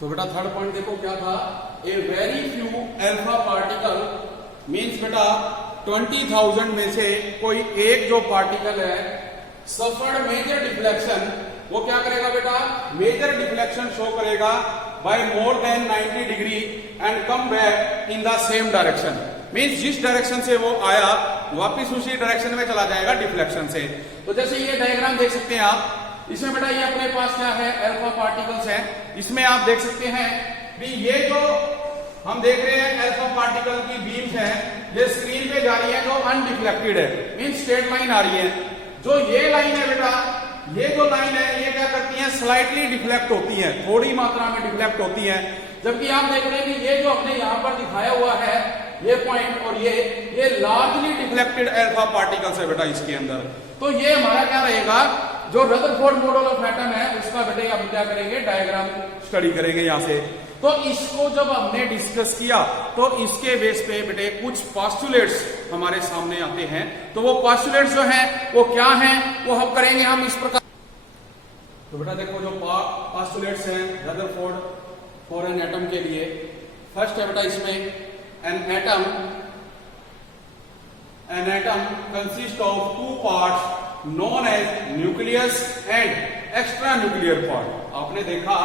तो बेटा third point देखो क्या था, a very few alpha particle means बेटा 20,000 में से कोई एक जो पार्टिकल है सफर्ड मेजर डिफ्लेक्शन, वो क्या करेगा बेटा, मेजर डिफ्लेक्शन शो करेगा by more than 90 degree and come back in the same direction. Means जिस डायरेक्शन से वो आया वापिस उसी डायरेक्शन में चला जाएगा डिफ्लेक्शन से। तो जैसे ये डायग्राम देख सकते हैं आप, इसमें बेटा ये अपने पास क्या है, अल्फा पार्टिकल्स है। इसमें आप देख सकते हैं भी ये जो हम देख रहे हैं अल्फा पार्टिकल की बीम्स है, ये स्क्रीन पे जा रही है जो अनडिफ्लेक्टेड है, मीन्स स्ट्रेट लाइन आ रही है। जो ये लाइन है बेटा, ये जो लाइन है ये क्या करती है, स्लाइटली डिफ्लेक्ट होती है, थोड़ी मात्रा में डिफ्लेक्ट होती है। जबकि आप देख रहे हैं कि ये जो हमने यहाँ पर दिखाया हुआ है ये पॉइंट और ये लार्जली डिफ्लेक्टेड अल्फा पार्टिकल्स है बेटा इसके अंदर। तो ये हमारा क्या रहेगा, जो रदरफोर्ड मॉडल ऑफ एटम है उसका बेटे हम क्या करेंगे, डायग्राम स्टडी करेंगे यहां से। तो इसको जब हमने डिस्कस किया तो इसके बेस पे बेटे कुछ पोस्टुलेट्स हमारे सामने आते हैं। तो वो पोस्टुलेट्स जो हैं वो क्या हैं, वो हम करेंगे हम इस प्रकार। तो बेटा देखो जो पोस्टुलेट्स हैं रदरफोर्ड फॉर एन एटम के लिए, फर्स्ट है बेटा इसमें an atom consist of two parts known as nucleus and extra nuclear part. आपने देखा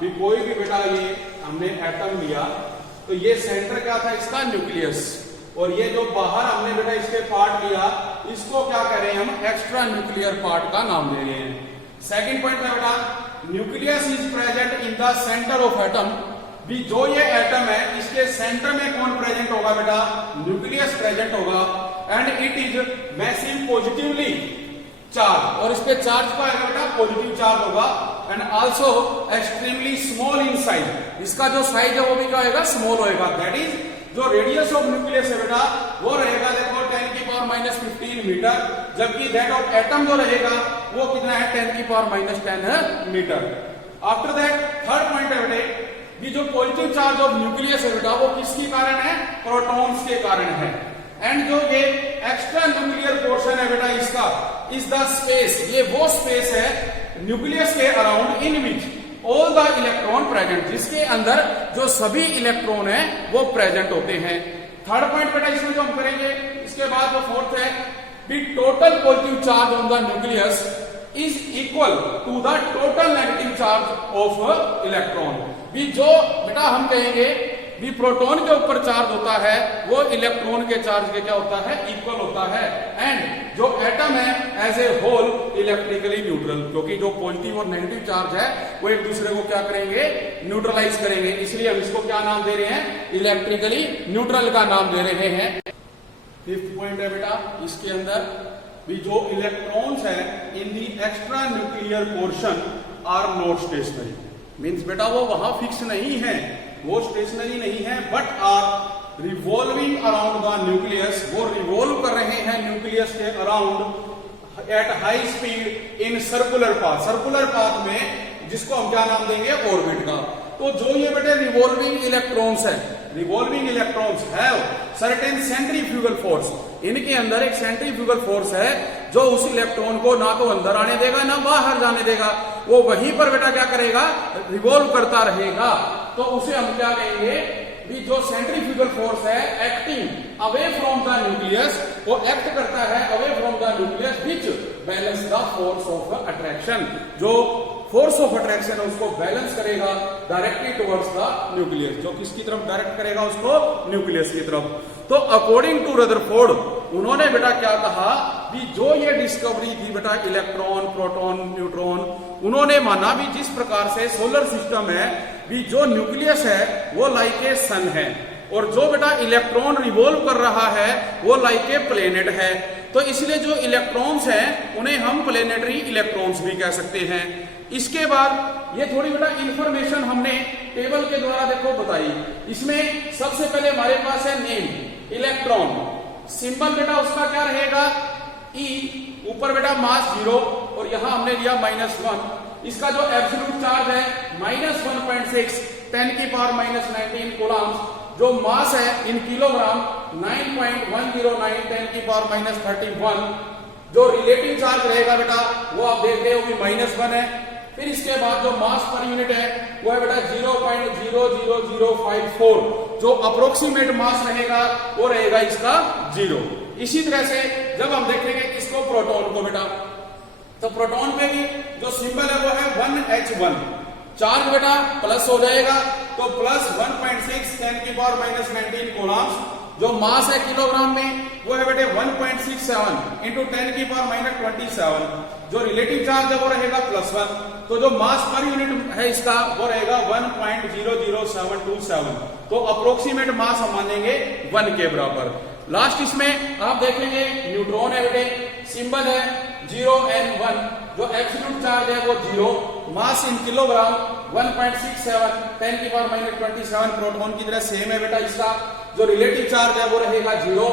कि कोई भी बेटा ये हमने एटम लिया तो ये सेंटर क्या था इसका, न्यूक्लियस, और ये जो बाहर हमने बेटा इसके पार्ट लिया इसको क्या कह रहे हैं हम, एक्स्ट्रा न्यूक्लियर पार्ट का नाम दे रहे हैं। सेकेंड पॉइंट में बेटा nucleus is present in the centre of atom. भी जो ये एटम है इसके सेंटर में कौन प्रेजेंट होगा बेटा, न्यूक्लियस प्रेजेंट होगा and it is massive positively charge, और इस पे चार्ज का है बेटा पॉजिटिव चार्ज होगा and also extremely small in size. इसका जो साइज है वो भी क्या होगा, स्मॉल होएगा। दैट इज जो रेडियस ऑफ न्यूक्लियस है बेटा वो रहेगा देखो 10⁻⁻15 मीटर, जबकि दैट ऑफ एटम जो रहेगा वो कितना है, 10⁻⁻10 metre. After that third point है बेटे कि जो पॉजिटिव चार्ज ऑफ न्यूक्लियस है बेटा वो किसके कारण है, प्रोटॉन्स के कारण है। एंड जो ये एक्स्ट्रा न्यूक्लियर पोर्शन है बेटा इसका इज द स्पेस, ये वो स्पेस है न्यूक्लियस के around in which all the electron present, जिसके अंदर जो सभी इलेक्ट्रॉन है वो प्रेजेंट होते हैं। थर्ड पॉइंट बेटा इसमें जो हम करेंगे, इसके बाद जो फोर्थ है the total positive charge on the nucleus is equal to the total negative charge of electron. भी जो बेटा हम कहेंगे भी प्रोटॉन के ऊपर चार्ज होता है वो इलेक्ट्रॉन के चार्ज के क्या होता है, इक्वल होता है। एंड जो एटम है as a whole electrically neutral, क्योंकि जो पॉजिटिव और नेगेटिव चार्ज है वो एक दूसरे को क्या करेंगे, न्यूट्रलाइज करेंगे, इसलिए हम इसको क्या नाम दे रहे हैं, इलेक्ट्रिकली न्यूट्रल का नाम दे रहे हैं। फिफ्थ पॉइंट है बेटा इसके अंदर भी जो इलेक्ट्रॉन्स है in the extra nuclear portion are not stationary. Means बेटा वो वहां फिक्स नहीं है, वो स्टेशनरी नहीं है, but are revolving around the nucleus, वो रिवॉल्व कर रहे हैं न्यूक्लियस के around at high speed in circular path, circular path में, जिसको हम क्या नाम देंगे, ऑर्बिट का। तो जो ये बेटे रिवॉल्विंग इलेक्ट्रॉन्स है, revolving electrons have certain centrifugal force, इनके अंदर एक सेंट्रीफ्यूगल फोर्स है जो उस इलेक्ट्रॉन को ना तो अंदर आने देगा ना बाहर जाने देगा, वो वहीं पर बेटा क्या करेगा, रिवॉल्व करता रहेगा। तो उसे हम क्या कहेंगे, भी जो सेंट्रीफ्यूगल फोर्स है acting away from the nucleus, वो एक्ट करता है away from the nucleus which balance the force of attraction, जो फोर्स ऑफ अट्रैक्शन है उसको बैलेंस करेगा डायरेक्टली टुवर्ड्स द न्यूक्लियस, जो किसकी तरफ डायरेक्ट करेगा उसको, न्यूक्लियस की तरफ। तो अकॉर्डिंग टू रदरफोर्ड उन्होंने बेटा क्या कहा कि जो ये डिस्कवरी थी बेटा इलेक्ट्रॉन, प्रोटॉन, न्यूट्रॉन, उन्होंने माना भी जिस प्रकार से सोलर सिस्टम है भी जो न्यूक्लियस है वो लाइक ए सन है, और जो बेटा इलेक्ट्रॉन रिवॉल्व कर रहा है वो लाइक ए प्लेनेट है। तो इसलिए जो इलेक्ट्रॉन्स हैं उन्हें हम प्लेनेटरी इलेक्ट्रॉन्स भी कह सकते हैं। इसके बाद ये थोड़ी बेटा इंफॉर्मेशन हमने टेबल के द्वारा देखो बताई। इसमें सबसे पहले हमारे पास है नेम इलेक्ट्रॉन, सिंबल बेटा उसका क्या रहेगा, ई, ऊपर बेटा मास 0 और यहां हमने लिया -1। इसका जो एब्सोल्यूट चार्ज है -1.6 10⁻⁻19 कूलम्स, जो मास है इन किलोग्राम 9.109 10⁻31। जो रिलेटिव चार्ज रहेगा बेटा वो आप देख रहे हो कि -1 है। फिर इसके बाद जो मास पर यूनिट है वो है बेटा 0.00054 जो अप्रोक्सीमेट मास रहेगा वो रहेगा इसका 0। इसी तरह से जब हम देखेंगे इसको प्रोटॉन को बेटा, तो प्रोटॉन पे भी जो सिंबल है वो है 1H1। चार्ज बेटा प्लस हो जाएगा, तो प्लस 1.6 10⁻⁻19 कूलम्स। जो मास है किलोग्राम में वो है बेटे 1.67 इंटू 10⁻⁻27। जो रिलेटिव चार्ज है वो रहेगा +1। तो जो मास पर यूनिट है इसका वो रहेगा 1.00727। तो अप्रोक्सीमेट मास हम मानेंगे 1 के बराबर। लास्ट इसमें आप देखेंगे न्यूट्रॉन है बेटे, सिंबल है 0N1। जो एब्सोल्यूट चार्ज है वो 0, मास इन किलोग्राम 1.67 10⁻⁻27। प्रोटॉन की तरह सेम है बेटा इसका। जो रिलेटिव चार्ज है वो रहेगा 0,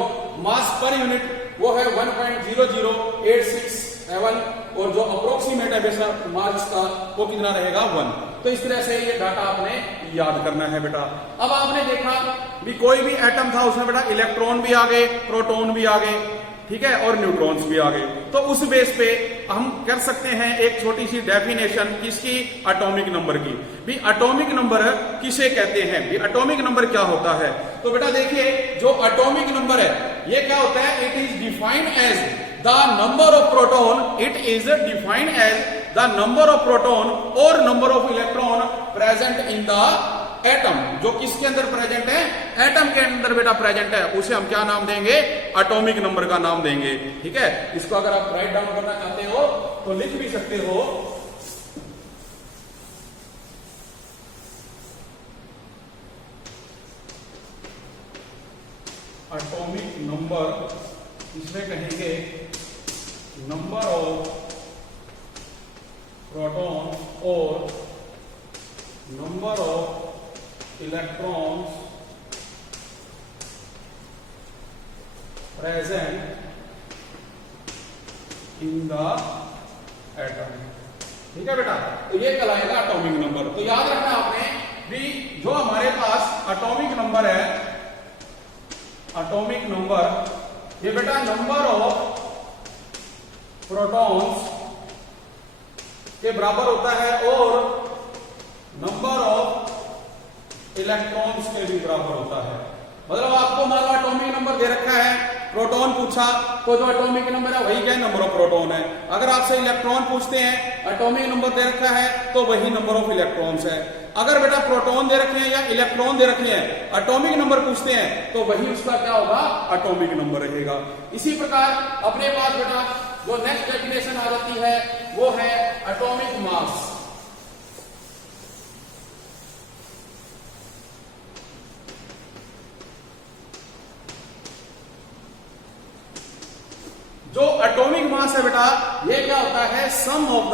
मास पर यूनिट वो है 1.00867 और जो अप्रोक्सीमेट है बेटा मास का वो कितना रहेगा 1। तो इस तरह से ये डाटा आपने याद करना है बेटा। अब आपने देखा भी कोई भी एटम था उसमें बेटा इलेक्ट्रॉन भी आ गए, प्रोटॉन भी आ गए, ठीक है, और न्यूट्रॉन्स भी आ गए। तो उस बेस पे हम कर सकते हैं एक छोटी सी डेफिनेशन किसकी, एटॉमिक नंबर की। भी एटॉमिक नंबर किसे कहते हैं, भी एटॉमिक नंबर क्या होता है। तो बेटा देखिए जो एटॉमिक नंबर है ये क्या होता है, it is defined as the number of proton, it is defined as the number of proton और number of electron present in the atom. जो किसके अंदर प्रेजेंट है, एटम के अंदर बेटा प्रेजेंट है, उसे हम क्या नाम देंगे, एटॉमिक नंबर का नाम देंगे। ठीक है, इसको अगर आप राइट डाउन करना चाहते हो तो लिख भी सकते हो, एटॉमिक नंबर, इसमें कहेंगे नंबर ऑफ प्रोटॉन और number of electrons present in the atom. ठीक है बेटा, तो ये कहलाएगा एटॉमिक नंबर। तो याद रखना आपने भी जो हमारे पास एटॉमिक नंबर है, एटॉमिक नंबर ये बेटा नंबर ऑफ प्रोटॉन्स के बराबर होता है और नंबर ऑफ इलेक्ट्रॉन्स के भी बराबर होता है। मतलब आपको मान लो एटॉमिक नंबर दे रखा है, प्रोटॉन पूछा तो जो एटॉमिक नंबर है वही क्या नंबर ऑफ प्रोटॉन है। अगर आपसे इलेक्ट्रॉन पूछते हैं, एटॉमिक नंबर दे रखा है तो वही नंबर ऑफ इलेक्ट्रॉन्स है। अगर बेटा प्रोटॉन दे रखे हैं या इलेक्ट्रॉन दे रखे हैं, एटॉमिक नंबर पूछते हैं तो वही उसका क्या होगा, एटॉमिक नंबर रहेगा। इसी प्रकार अपने पास बेटा जो नेक्स्ट डेफिनेशन आ जाती है वो है एटॉमिक मास। जो एटॉमिक मास है बेटा ये क्या होता है, sum of the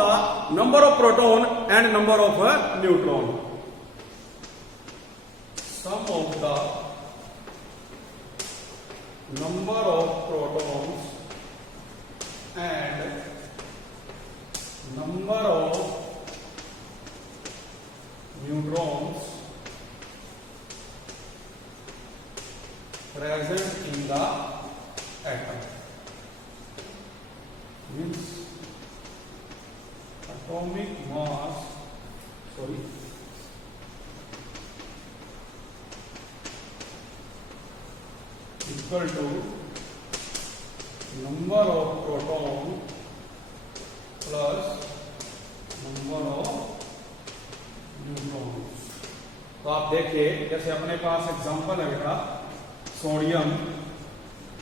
number of proton and number of neutron. Sum of the number of protons and number of neutrons present in the atom. Means atomic mass, equal to number of proton plus number of neutrons। तो आप देखिए जैसे अपने पास example है बेटा sodium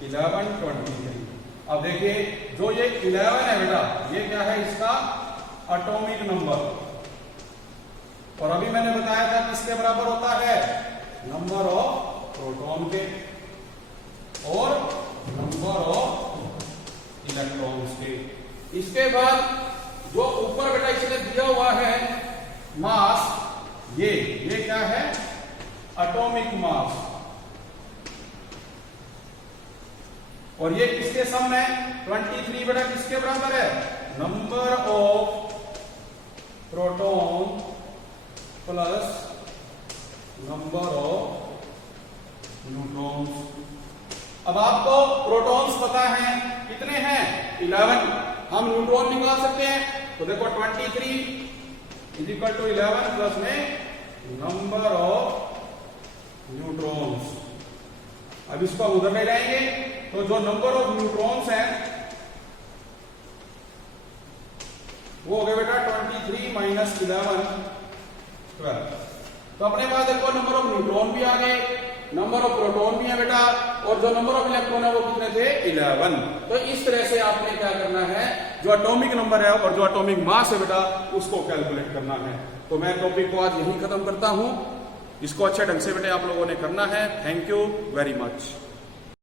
1123। अब देखिए जो ये 11 है बेटा ये क्या है, इसका एटॉमिक नंबर। और अभी मैंने बताया था किसके बराबर होता है, नंबर ऑफ प्रोटॉन के और नंबर ऑफ इलेक्ट्रॉन्स के। इसके बाद जो ऊपर बेटा इसने दिया हुआ है मास, ये क्या है, एटॉमिक मास। और ये किसके सम है, 23 बेटा किसके बराबर है, number of proton plus number of neutrons. अब आपको प्रोटॉन्स पता है कितने हैं, 11। हम न्यूट्रॉन निकाल सकते हैं, तो देखो 23 इज इक्वल टू 11 प्लस में नंबर अब इसको हम उधर ले जाएंगे, तो जो नंबर ऑफ न्यूट्रॉन्स हैं वो हो गया बेटा 23 माइनस 11 12। तो अपने पास देखो नंबर ऑफ न्यूट्रॉन भी आ गए, नंबर ऑफ प्रोटॉन भी है बेटा, और जो नंबर ऑफ इलेक्ट्रॉन है वो कितने थे 11। तो इस तरह से आपने क्या करना है, जो एटॉमिक नंबर है और जो एटॉमिक मास है बेटा उसको कैलकुलेट करना है। तो मैं टॉपिक को आज यहीं खत्म करता हूं, इसको अच्छे ढंग से बेटे आप लोगों ने करना है। Thank you very much.